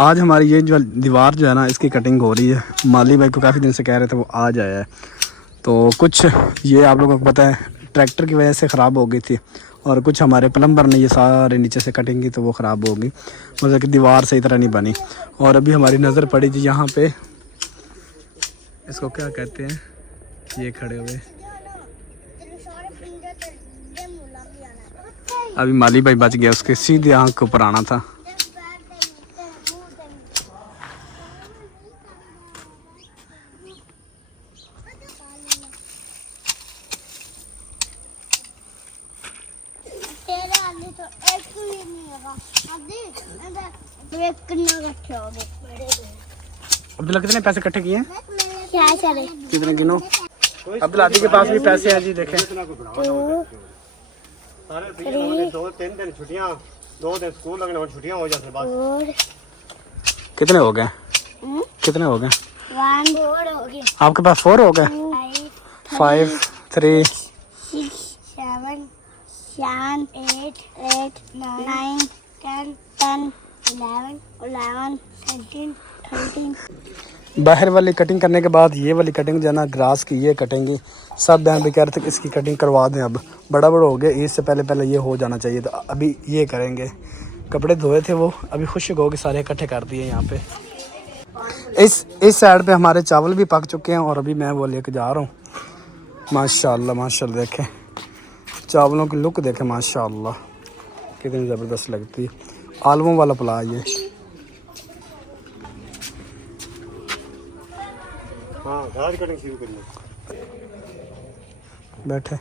आज हमारी ये जो दीवार जो है ना, इसकी कटिंग हो रही है। माली भाई को काफ़ी दिन से कह रहे थे, वो आज आया है। तो कुछ ये आप लोगों को पता है ट्रैक्टर की वजह से ख़राब हो गई थी, और कुछ हमारे प्लम्बर ने ये सारे नीचे से कटिंग की तो वो ख़राब हो गई, मतलब कि दीवार सही तरह नहीं बनी। और अभी हमारी नज़र पड़ी थी यहाँ पे, इसको क्या कहते हैं, ये खड़े हुए अभी माली भाई बच गया, उसके सीधे आँख के ऊपर आना था। अब्दुल्ला कितने पैसे इकट्ठे किए हैं? कितने गिनो? अब्दुल्ला आदि के पास भी पैसे हैं जी, देखें। 2-3 दिन छुट्टियां, 2 दिन स्कूल लगने और छुट्टियां हो जाती बस। कितने हो गए? कितने हो गए? 1 4 हो गए। आपके पास 4 हो गए? 5 3 6 7 8 9 10 11 13 बाहर वाली कटिंग करने के बाद ये वाली कटिंग जो है ना, ग्रास की ये कटेंगे। सब बहन भी कह रहे थे कि इसकी कटिंग करवा दें, अब बड़ा हो गया, इससे पहले ये हो जाना चाहिए, तो अभी ये करेंगे। कपड़े धोए थे वो, अभी खुशक हो के सारे इकट्ठे कर दिए यहाँ पे। इस साइड पे हमारे चावल भी पक चुके हैं, और अभी मैं वो लेके जा रहा हूँ। माशाल्लाह माशाल्लाह, देखें चावलों की लुक देखें, माशाल्लाह कितनी ज़बरदस्त लगती है। आलूओं वाला पुलाव ये। हाँ, गाज कटिंग शुरू करिए। बैठे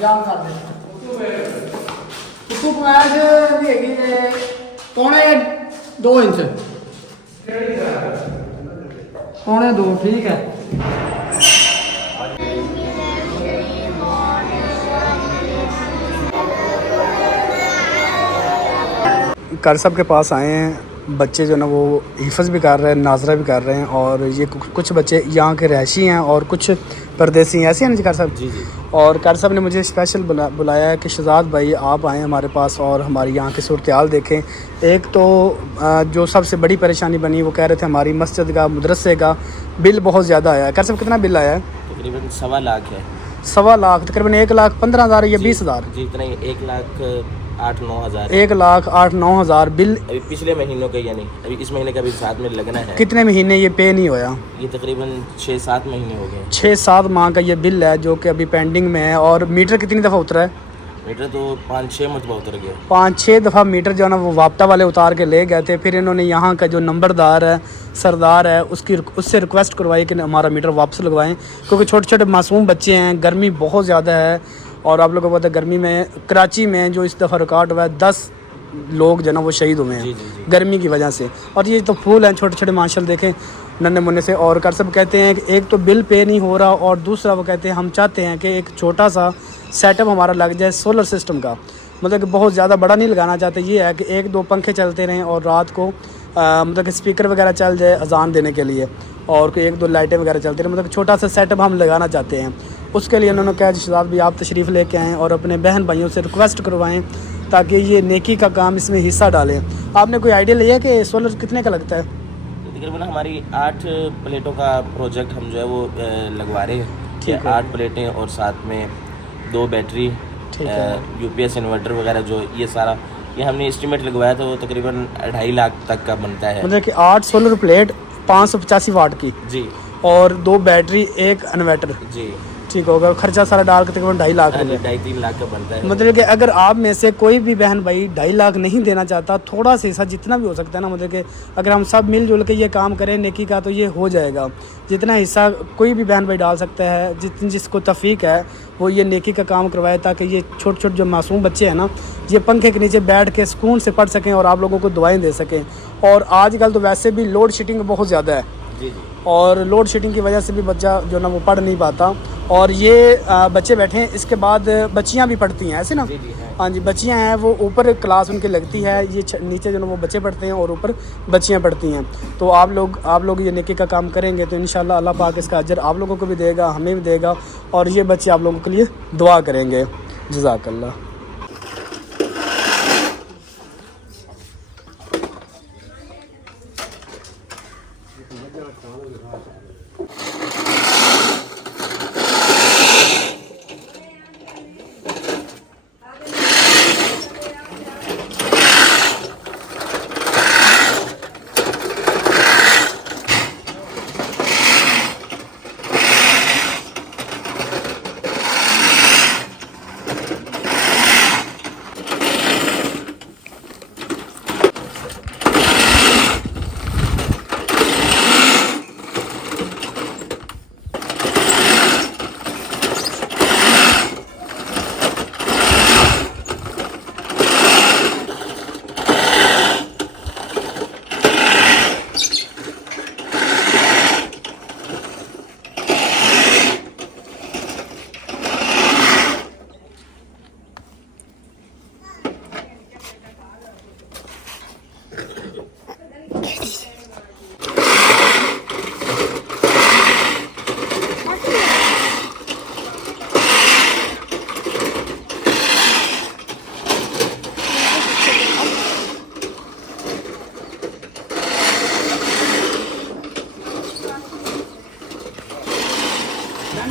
जाम कर दे उसको पौने 2 इंच, पौने 2, ठीक है। कार साहब के पास आए हैं बच्चे जो ना, वो हिफ़्ज़ भी कर रहे हैं, नाजरा भी कर रहे हैं, और ये कुछ बच्चे यहाँ के रहशी हैं और कुछ परदेसी हैं, ऐसे हैं ना जी कार साहब? जी जी। और कार साहब ने मुझे स्पेशल बुलाया है कि शहजाद भाई आप आएँ हमारे पास और हमारी यहाँ की सूरत हाल देखें। एक तो जो सबसे बड़ी परेशानी बनी, वो कह रहे थे हमारी मस्जिद का, मदरसे का बिल बहुत ज़्यादा आया है। कार साहब कितना बिल आया है? तकरीबन 1.25 लाख है। 1.25 लाख, तकरीबन 1,15,000 या 20,000? जी इतना ही, 1,08,9 हज़ार। 1,08,9 बिल अभी पिछले महीनों का, यानी अभी इस महीने का भी साथ में लगना है। कितने महीने ये पे नहीं होया? ये तकरीबन 6-7 महीने हो गए। 6-7 माह का ये बिल है जो कि अभी पेंडिंग में है। और मीटर कितनी दफ़ा उतरा है? मीटर तो 5-6 मरतबा उतर गया। 5-6 दफ़ा मीटर जो है ना, वो वापटा वाले उतार के ले गए थे। फिर इन्होंने यहाँ का जो नंबरदार है, सरदार है, उससे रिक्वेस्ट करवाई कि हमारा मीटर वापस लगवाएं, क्योंकि छोटे छोटे मासूम बच्चे हैं, गर्मी बहुत ज़्यादा है। और आप लोगों को पता है गर्मी में कराची में जो इस दफ़ा रिकॉर्ड हुआ है, 10 लोग जो ना वो शहीद हुए हैं गर्मी की वजह से। और ये तो फूल हैं छोटे छोटे माशाल्लाह, देखें नन्हे मुन्ने से। और कर सब कहते हैं कि एक तो बिल पे नहीं हो रहा, और दूसरा वो कहते हैं हम चाहते हैं कि एक छोटा सा सेटअप हमारा लग जाए सोलर सिस्टम का, मतलब कि बहुत ज़्यादा बड़ा नहीं लगाना चाहते। ये है कि 1-2 पंखे चलते रहें और रात को मतलब कि स्पीकर वगैरह चल जाए अजान देने के लिए, और कोई 1-2 लाइटें वगैरह चलती रहें, मतलब कि छोटा सा सेटअप हम लगाना चाहते हैं। उसके लिए उन्होंने कहा शहजाद भी आप तशरीफ़ लेके आएँ और अपने बहन भाइयों से रिक्वेस्ट करवाएँ ताकि ये नेकी का काम इसमें हिस्सा डालें। आपने कोई आइडिया लिया कि सोलर कितने का लगता है? तकरीबन हमारी 8 प्लेटों का प्रोजेक्ट हम जो है वो लगवा रहे हैं। ठीक है। 8 प्लेटें और साथ में 2 बैटरी, UPS इन्वर्टर वगैरह, जो ये सारा ये हमने एस्टिमेट लगवाया, तो तकरीबन 2.5 लाख तक का बनता है। मतलब कि 8 सोलर प्लेट 585 वाट की जी, और 2 बैटरी, 1 इन्वर्टर, जी ठीक होगा। खर्चा सारा डाल के तकरीबन 2.5 लाख हो गया। 2.5-3 लाख का बनता है। मतलब कि अगर आप में से कोई भी बहन भाई 2.5 लाख नहीं देना चाहता, थोड़ा सा हिस्सा जितना भी हो सकता है ना, मतलब कि अगर हम सब मिलजुल के ये काम करें नेकी का, तो ये हो जाएगा। जितना हिस्सा कोई भी बहन भाई डाल सकता है, जिसको तौफीक है वो ये नेकी का काम करवाए, ताकि ये छोटे छोटे जो मासूम बच्चे हैं ना, ये पंखे के नीचे बैठ के सुकून से पढ़ सकें और आप लोगों को दुआएं दे सकें। और आजकल तो वैसे भी लोड शेडिंग बहुत ज़्यादा है। जी जी। और लोड शेडिंग की वजह से भी बच्चा जो ना वो पढ़ नहीं पाता। और ये बच्चे बैठे हैं, इसके बाद बच्चियाँ भी पढ़ती हैं ऐसे ना। हाँ जी, बच्चियाँ हैं, वो ऊपर क्लास उनकी लगती है, ये नीचे जो ना वो बच्चे पढ़ते हैं और ऊपर बच्चियाँ पढ़ती हैं। तो आप लोग ये नेकी का काम करेंगे तो इंशाल्लाह अल्लाह पाक इसका अजर आप लोगों को भी देगा, हमें भी देगा, और ये बच्चे आप लोगों के लिए दुआ करेंगे। जज़ाकल्लाह।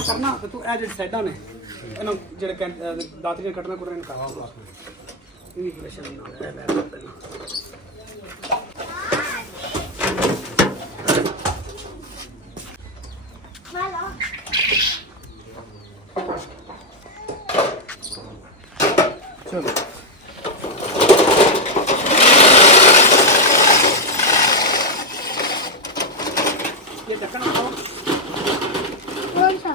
करना तो तू ए जेड साइडा ने इनो जेड़े दातरी कटना कुटना इनका आवा ये प्रेशर ना ले चलो ये ढक्कन उठाओ। कौन सा?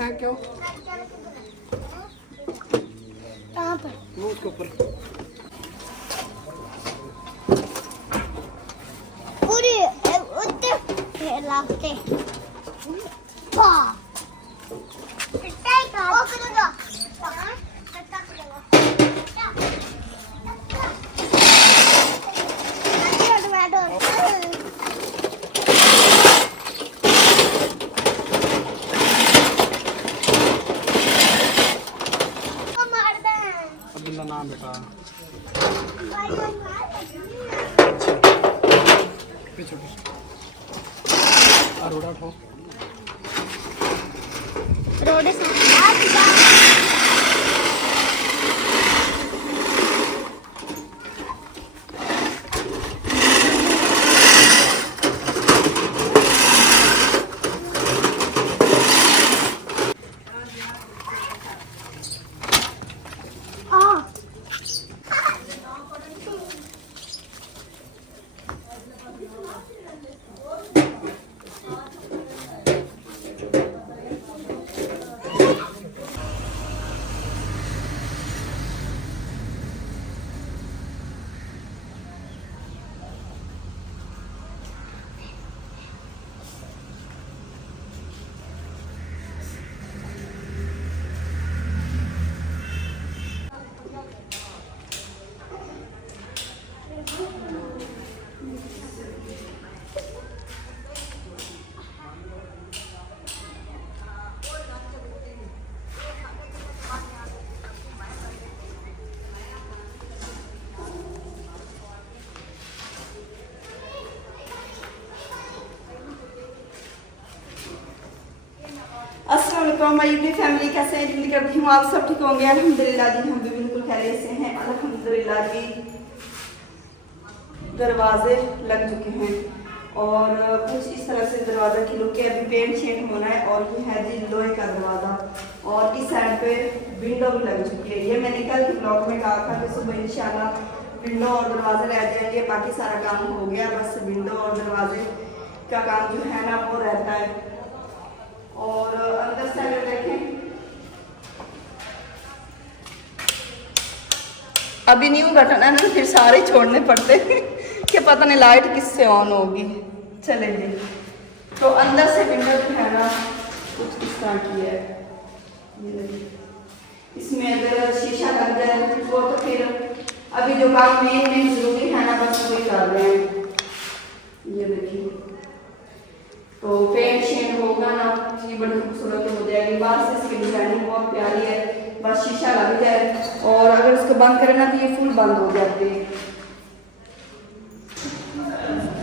Thank you. कहाँ पर? वो उसके ऊपर पूरी उतने लाते वाह पिटाई का ओ करूँगा अब्दुल्ला नाम बेटा पीछे रोड़ा ठो रोड से अलैकुम माय यूट्यूब फैमिली, कैसे हैं? उम्मीद करती हूँ आप सब ठीक होंगे। अल्हम्दुलिल्लाह जी, हम भी बिल्कुल खैरियत से हैं अल्हम्दुलिल्लाह जी। दरवाजे लग चुके हैं और कुछ इस तरह से दरवाज़ा की लुक है। अभी पेंट शेंट होना है और ये है जी लोहे का दरवाज़ा और इस साइड पे विंडो भी लग चुकी है। ये मैंने कल के ब्लॉग में कहा था कि सुबह इंशाल्लाह विंडो और दरवाजे रह जाएंगे, बाकी सारा काम हो गया, बस विंडो और दरवाजे का काम जो है ना वो रहता है। और अंदर से अगर देखें, अभी न्यू बटन है ना, फिर सारे छोड़ने पड़ते हैं कि पता नहीं लाइट किससे ऑन होगी। चलेंगे तो अंदर से विंडो जो है ना कुछ इस तरह की है। इसमें अगर शीशा लग जाए वो तो फिर अभी जो काम मेन जरूरी है ना बस वही कर रहे हैं। ये देखिए, तो पेंट शेंट होगा ना, ये बड़ी खूबसूरत हो जाएगी। बाहर से इसकी डिजाइनिंग बहुत प्यारी है, बस शीशा लग जाए और अगर इसको बंद करें ना तो ये फुल बंद हो जाती है।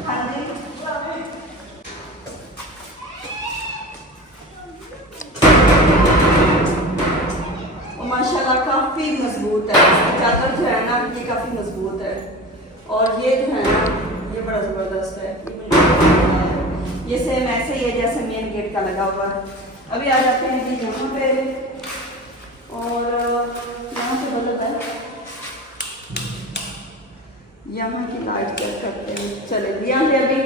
हाँ जी, माशाल्लाह काफी मजबूत है। इसकी चादर जो है ना ये काफी मजबूत है और ये जो है ना ये बड़ा जबरदस्त है। ये सेम ऐसे ही है जैसे मेन गेट का लगा हुआ है। अभी आ जाते हैं जी यहाँ पे और यहाँ से बदल है, यहाँ की लाइट चेक करते हैं। चले, यहाँ पे अभी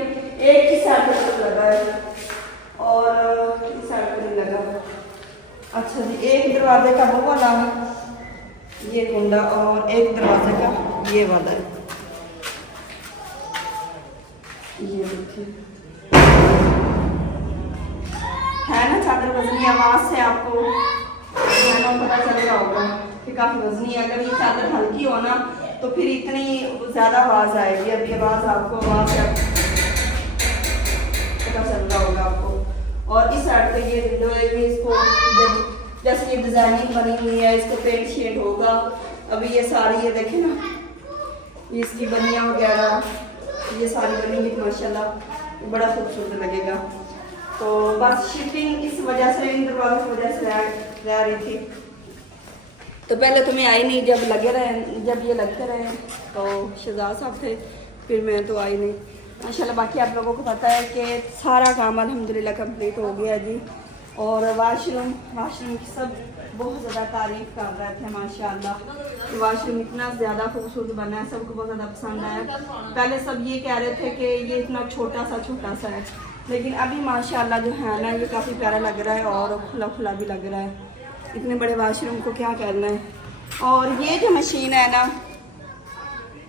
एक ही साइड पर लगा है और इस साइड पर नहीं लगा। अच्छा जी, एक दरवाजे का वो वाला ये कुंडा और एक दरवाजे का ये वाला है। ये देखिए है ना चादर वजनी, आवाज से आपको पता चल रहा होगा कि काफी वजनी है। अगर ये चादर हल्की हो ना तो फिर इतनी ज्यादा आवाज आएगी। अभी आवाज आपको से पता चल रहा होगा आपको। और इस साइड पे ये विंडो है, इसको जैसे ये डिजाइनिंग बनी हुई है, इसको पेंट शेड होगा। अभी ये सारी ये देखें ना, ये इसकी बनिया वगैरह ये सारी बनेंगी माशाल्लाह, बड़ा खूबसूरत लगेगा। तो बस शिफ्टिंग इस वजह से, इन दरवाजे की वजह से रह रही थी। तो पहले तो मैं आई नहीं, जब ये लगते रहे तो शहजाद साहब थे, फिर मैं तो आई नहीं माशाल्लाह। बाकी आप लोगों को पता है कि सारा काम अल्हम्दुलिल्लाह कंप्लीट हो गया जी। और वाशरूम की सब बहुत ज़्यादा तारीफ़ कर रहे थे माशाल्लाह। वाशरूम इतना ज़्यादा खूबसूरत बना है, सबको बहुत ज़्यादा पसंद आया। पहले सब ये कह रहे थे कि ये इतना छोटा सा है, लेकिन अभी माशाल्लाह जो है ना ये काफ़ी प्यारा लग रहा है और खुला खुला भी लग रहा है। इतने बड़े वाशरूम को क्या करना है। और ये जो मशीन है ना,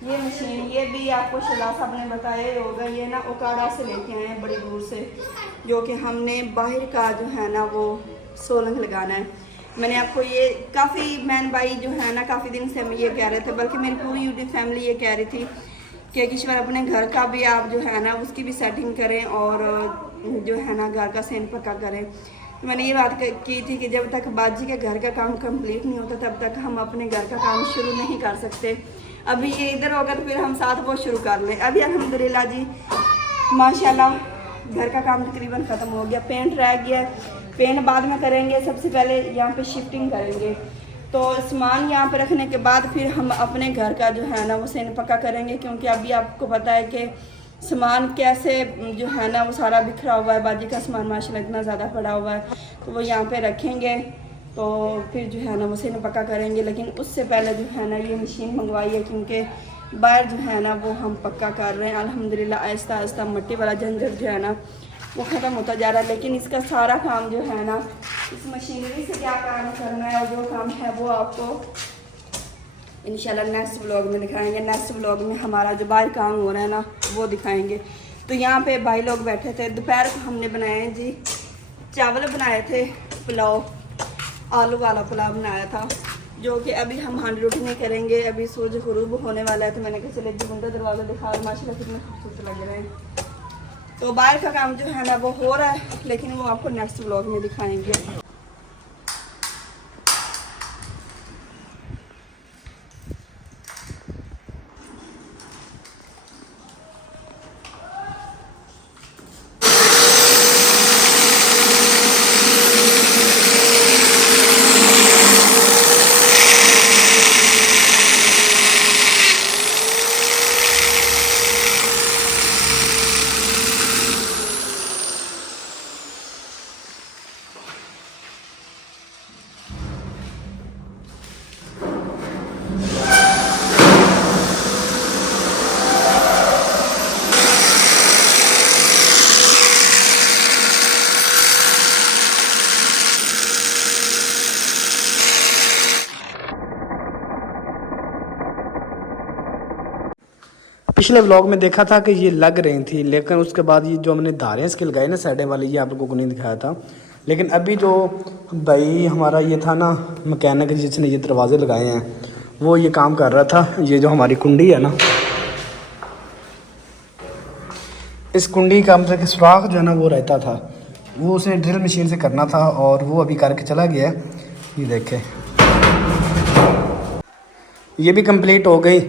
ये मशीन ये भी आपको शहजाद साहब ने बताया होगा, ये ना ओकाड़ा से लेके आए हैं बड़ी दूर से, जो कि हमने बाहर का जो है ना वो सोलंग लगाना है। मैंने आपको ये काफ़ी मैन भाई जो है ना काफ़ी दिन से हम ये कह रहे थे, बल्कि मेरी पूरी यूट्यूब फैमिली ये कह रही थी कि किश्वर अपने घर का भी आप जो है ना उसकी भी सेटिंग करें और जो है ना घर का सेंध पक्का करें। तो मैंने ये बात की थी कि जब तक बाजी के घर का काम कंप्लीट नहीं होता तब तक हम अपने घर का काम शुरू नहीं कर सकते। अभी ये इधर होगा तो फिर हम साथ वो शुरू कर लें। अभी अल्हम्दुलिल्लाह जी माशाल्लाह घर का काम तकरीबन ख़त्म हो गया, पेंट रह गया। पेंट बाद में करेंगे, सबसे पहले यहाँ पे शिफ्टिंग करेंगे। तो सामान यहाँ पे रखने के बाद फिर हम अपने घर का जो है ना वो सेंध पक्का करेंगे, क्योंकि अभी आपको पता है कि सामान कैसे जो है ना वो सारा बिखरा हुआ है। बाजी का सामान माशाल्लाह इतना ज़्यादा पड़ा हुआ है, तो वो यहाँ पे रखेंगे तो फिर जो है ना वो सेंध पक्का करेंगे। लेकिन उससे पहले जो है ना ये मशीन मंगवाई है, क्योंकि बाहर जो है ना वो हम पक्का कर रहे हैं अल्हम्दुलिल्लाह। आहिस्ता आहिस्ता मिट्टी वाला झंझट जो है ना वो ख़त्म होता जा रहा है। लेकिन इसका सारा काम जो है ना इस मशीनरी से क्या काम करना है और जो काम है वो आपको इंशाल्लाह नेक्स्ट व्लॉग में दिखाएंगे। नेक्स्ट व्लॉग में हमारा जो बाहर काम हो रहा है ना वो दिखाएंगे। तो यहाँ पे भाई लोग बैठे थे, दोपहर को हमने बनाए हैं जी चावल बनाए थे, पुलाव आलू वाला पुलाव बनाया था, जो कि अभी हम हांडी रोटी नहीं करेंगे। अभी सूरज गुरूब होने वाला है, तो मैंने कहा चले जी बंदा दरवाज़ा दिखा और माशाल्लाह कितने खूबसूरत लग रहे हैं। तो बाहर का काम जो है ना वो हो रहा है, लेकिन वो आपको नेक्स्ट व्लॉग में दिखाएंगे। पिछले व्लॉग में देखा था कि ये लग रही थी, लेकिन उसके बाद ये जो हमने धारें इसके लगाए ना साइडें वाली, ये आप लोगों को नहीं दिखाया था। लेकिन अभी जो भाई हमारा ये था ना मैकेनिक जिसने ये दरवाजे लगाए हैं, वो ये काम कर रहा था। ये जो हमारी कुंडी है ना, इस कुंडी का मतलब सुराख जो है ना वो रहता था, वो उसने ड्रिल मशीन से करना था और वो अभी करके चला गया है। ये देखे ये भी कंप्लीट हो गई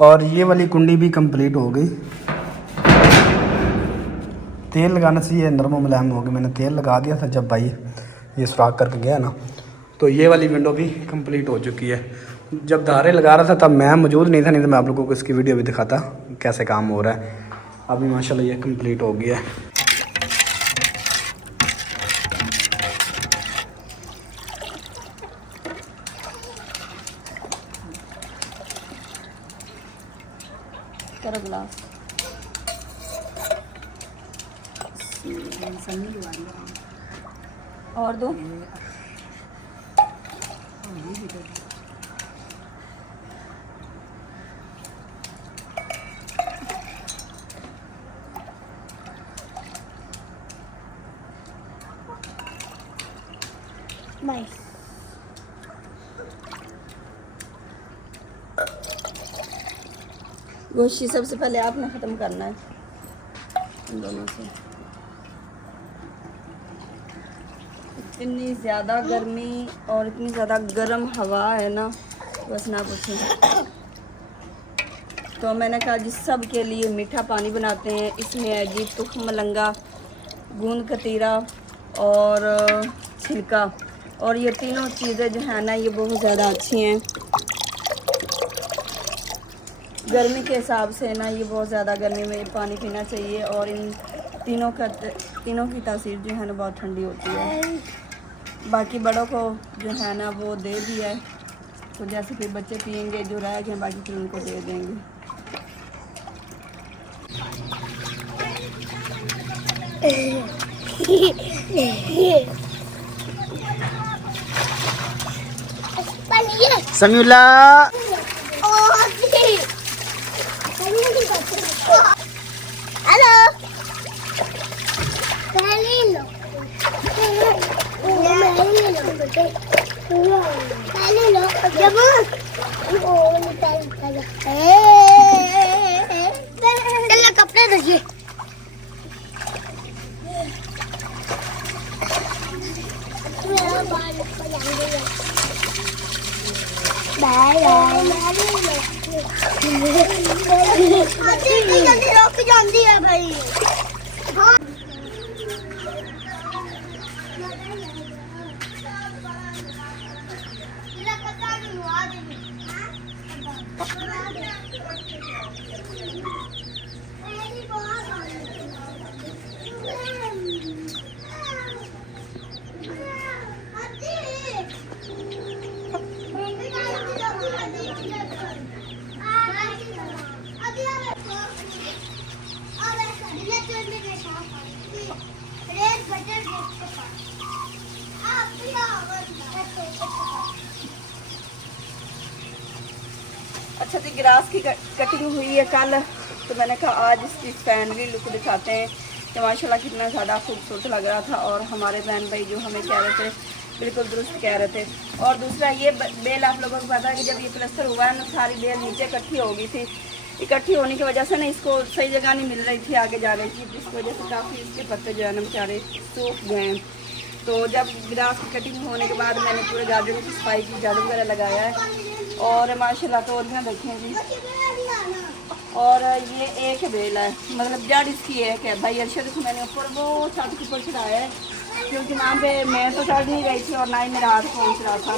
और ये वाली कुंडी भी कंप्लीट हो गई। तेल लगाने से ये नरम मुलायम हो गई। मैंने तेल लगा दिया था जब भाई ये सुराख करके गया ना, तो ये वाली विंडो भी कंप्लीट हो चुकी है। जब धारे लगा रहा था तब मैं मौजूद नहीं था, नहीं तो मैं आप लोगों को इसकी वीडियो भी दिखाता कैसे काम हो रहा है। अभी माशाल्लाह ये कंप्लीट हो गया है। करो ग्लास और दो। नाइस। गोश्ती सबसे पहले आपने ख़त्म करना है इन दोनों से। इतनी ज़्यादा गर्मी और इतनी ज़्यादा गर्म हवा है ना, बस ना पूछें। तो मैंने कहा जी सब के लिए मीठा पानी बनाते हैं। इसमें है जी तुख मलंगा, गूंद कतीरा और छिलका, और ये तीनों चीज़ें जो है ना ये बहुत ज़्यादा अच्छी हैं। गर्मी के हिसाब से ना ये बहुत ज़्यादा गर्मी में पानी पीना चाहिए, और इन तीनों की तासीर जो है ना बहुत ठंडी होती है। बाकी बड़ों को जो है ना वो दे दिया है, तो जैसे फिर बच्चे पियेंगे जो रह गए बाकी फिर उनको दे देंगे। समीउल्ला हेलो पहले लो जब चलो कपड़े रखिए। बाय जल्दी रोक जाती है भाई। अच्छा जी, ग्रास की कटिंग हुई है कल, तो मैंने कहा आज इसकी फैमिली लुक दिखाते हैं कि माशाल्लाह कितना ज़्यादा खूबसूरत लग रहा था। और हमारे बहन भाई जो हमें कह रहे थे बिल्कुल दुरुस्त कह रहे थे। और दूसरा ये बेल आप लोगों को पता है कि जब ये प्लास्टर हुआ है ना, सारी बेल नीचे इकट्ठी हो गई थी। इकट्ठी होने की वजह से ना इसको सही जगह नहीं मिल रही थी आगे जा रही थी, जिसकी वजह से काफ़ी इसके पत्ते जो है ना बेचारे सूख गए हैं। तो जब ग्रास की कटिंग होने के बाद मैंने पूरे गार्डन की सफाई की, झाड़ू वगैरह लगाया है और माशाल्लाह तो और देखें जी। और ये एक बेल है, मतलब जड़ इसकी एक है। भाई अरशद को मैंने ऊपर वो छत के ऊपर चढ़ाया है, क्योंकि वहाँ पे मैं तो चढ़ नहीं रही थी और ना ही मेरा हाथ पहुँच रहा था।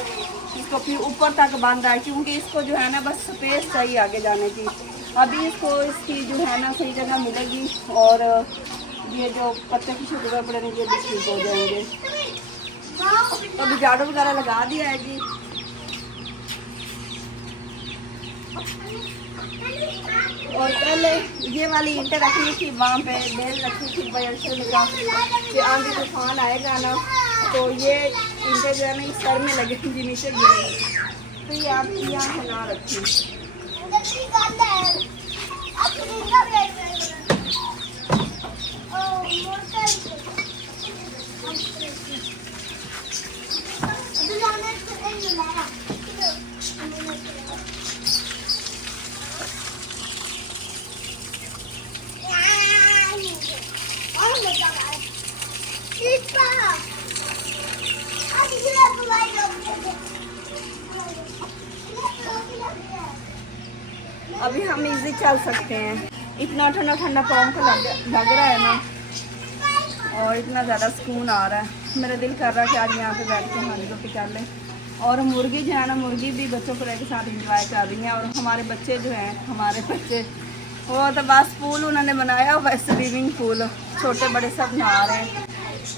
इसको फिर ऊपर तक बांध रहा है, क्योंकि इसको जो है ना बस स्पेस चाहिए आगे जाने की। अभी इसको इसकी जो है ना सही जगह मिलेगी और ये जो पत्ते की शुगर पड़े ये भी ठीक हो जाएंगे। तो अभी झाड़ू वगैरह लगा दिया है जी। और पहले ये वाली ईंटें रखनी थी, वहाँ पे बेल रखी थी का कि आंधी तूफान आएगा ना तो ये ईंटें जो है ना इस सर में लगी थी, नीचे गिरेगी, तो ये आप यहाँ से ना रखी। अभी हम इजी चल सकते हैं, इतना ठंडा ठंडा पाँव को लग रहा है ना, और इतना ज़्यादा सुकून आ रहा है। मेरा दिल कर रहा है कि आज यहाँ पे बैठ के हांडी रोटी कर लें। और मुर्गी जो है ना, मुर्गी भी बच्चों को के साथ इंजॉय कर रही हैं। और हमारे बच्चे जो हैं, हमारे बच्चे वो तो बस पूल उन्होंने बनाया हुआ है, स्विमिंग पूल, छोटे बड़े सब नहा रहे हैं।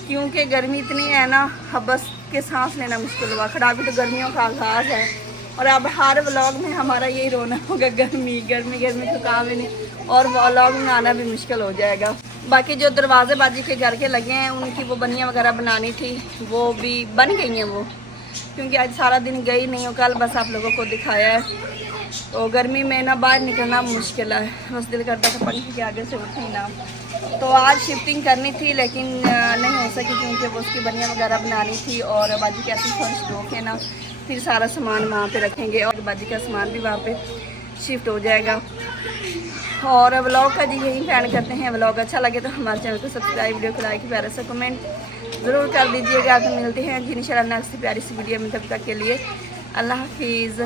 क्योंकि गर्मी इतनी है ना, बस के सांस लेना मुश्किल हुआ खड़ा। अभी तो गर्मियों का आगाज़ है और अब हर व्लॉग में हमारा यही रोना होगा, गर्मी गर्मी गर्मी तो काम ही नहीं, और व्लॉग में आना भी मुश्किल हो जाएगा। बाकी जो दरवाजे बाजी के घर के लगे हैं, उनकी वो बनियाँ वगैरह बनानी थी, वो भी बन गई हैं वो, क्योंकि आज सारा दिन गई नहीं हो, कल बस आप लोगों को दिखाया है। तो गर्मी में ना बाहर निकलना मुश्किल है, बस दिल करता था पंखे के आगे से उठे ना। तो आज शिफ्टिंग करनी थी लेकिन नहीं हो सकी, क्योंकि वो उसकी बनियाँ वगैरह बनानी थी। और बाजी कहती फर्श धो के ना फिर सारा सामान वहाँ पे रखेंगे, और बाजी का सामान भी वहाँ पे शिफ्ट हो जाएगा। और व्लॉग का जी यही प्लान करते हैं। व्लॉग अच्छा लगे तो हमारे चैनल को सब्सक्राइब, वीडियो को लाइक, प्यारा सा कमेंट ज़रूर कर दीजिएगा। तो मिलते हैं जी इंशाल्लाह नेक्स्ट प्यारी सी वीडियो में, तब तक के लिए अल्लाह हाफिज़।